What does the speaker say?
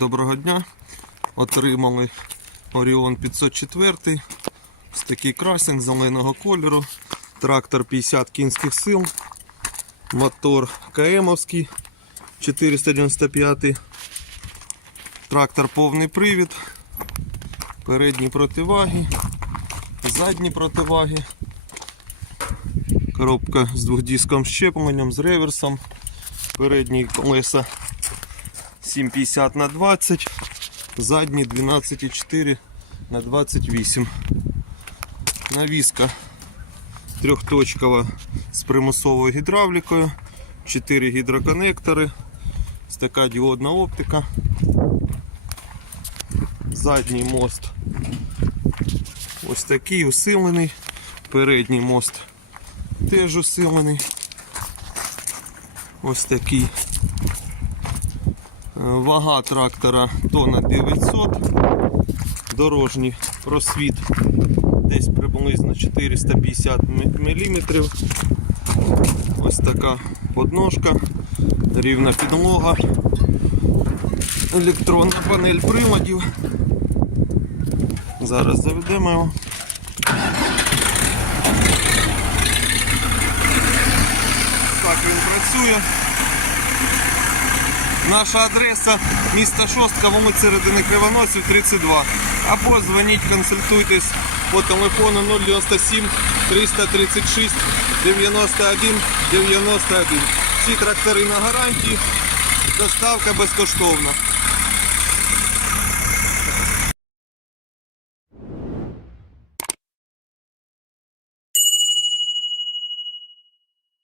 Доброго дня. Отримали Оріон 504. Ось такий красень зеленого кольору. Трактор 50 кінських сил. Мотор КМовський 495. Трактор повний привід. Передні противаги. Задні противаги. Коробка з двохдіском щепленням, з реверсом. Передні колеса 7,50 на 20, задні 12,4 на 28. Навіска трьохточкова з примусовою гідравлікою, 4 гідроконектори, така діодна оптика. Задній мост ось такий усилений, передній мост теж усилений. Ось такий. Вага трактора тонна 900. Дорожній просвіт десь приблизно 450 мм. Ось така подножка, рівна підлога, електронна панель приладів. Зараз заведемо його. Так він працює. Наша адреса міста Шостка, вулиця Середини Кривоносів, 32. Або дзвоніть, консультуйтесь по телефону 097 336 91 91. Всі трактори на гарантії, доставка безкоштовна.